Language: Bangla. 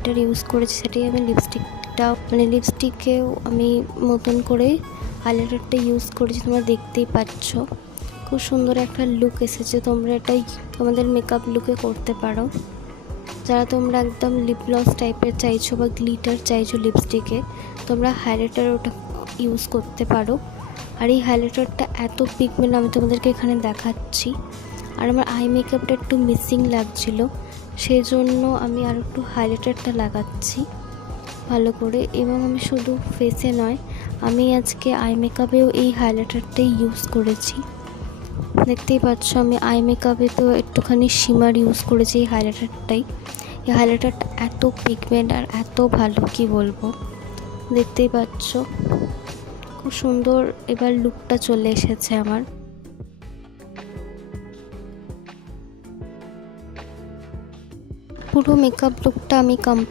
হাইলাইটার ইউজ করেছি, সেটাই আমি লিপস্টিকেও আমি মতন করে হাইলাইটারটা ইউজ করেছি, তোমরা দেখতেই পাচ্ছ। খুব সুন্দর একটা লুক এসেছে, তোমরা এটাই তোমাদের মেকআপ লুকে করতে পারো। যারা তোমরা একদম লিপ গ্লস টাইপের চাইছো বা গ্লিটার চাইছো লিপস্টিকে, তোমরা হাইলাইটার ওটা ইউজ করতে পারো। আর এই হাইলাইটারটা এত পিগমেন্ট আমি তোমাদেরকে এখানে দেখাচ্ছি। আর আমার আই মেকআপটা একটু মিসিং লাগছিলো, সেই জন্য আমি আর একটু হাইলাইটারটা লাগাচ্ছি ভালো করে। এবং আমি শুধু ফেসে নয়, আমি আজকে আই মেকআপেও এই হাইলাইটারটাই ইউজ করেছি। দেখতেই পাচ্ছ আমি আই মেকআপে তো একটুখানি শিমার ইউজ করেছি এই হাইলাইটারটাই। এই হাইলাইটারটা এত পিগমেন্ট আর এত ভালো, কি বলবো। দেখতেই পাচ্ছ খুব সুন্দর এবার লুকটা চলে এসেছে আমার। পুরো মেকআপ লুকটা আমি